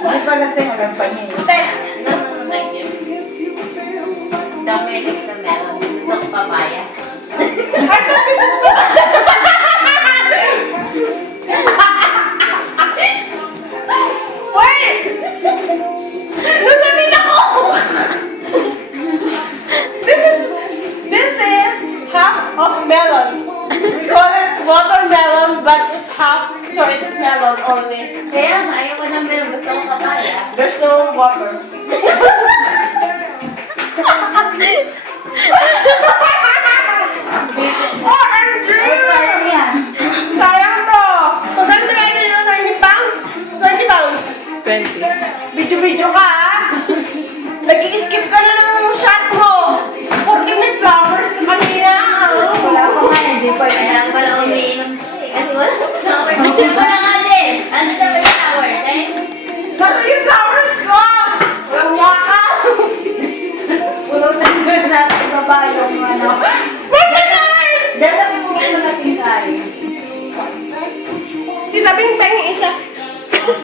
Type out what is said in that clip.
Ay, pala sa'yo, alam pa niya. No, thank you. Don't make it the melon. Ito papaya. I thought this is Wait! Nasamin ako! This is half of melon. We call it watermelon, but it's half, so it's melon only. Kaya nga, ayoko ng melon. Gusto ko papaya. There's no water. OMG! Sayang to! Magkano nilay nyo yung 90 pounds? 20 pounds? 20. Video-video ka, ha? Nag-i-skip ka na ng shot mo! Porque may flowers ka kanina, Wala pa nga, hindi pa Kaya pala umiinom. Kasi wala. Wala nga din. Ano sa mga flowers, eh? Bato yung flowers ko! Walang waka! Pulutan ko natin sa bayong ano. Flowers! Dala mo muna natin tayo. Tita Ping Peng, isa.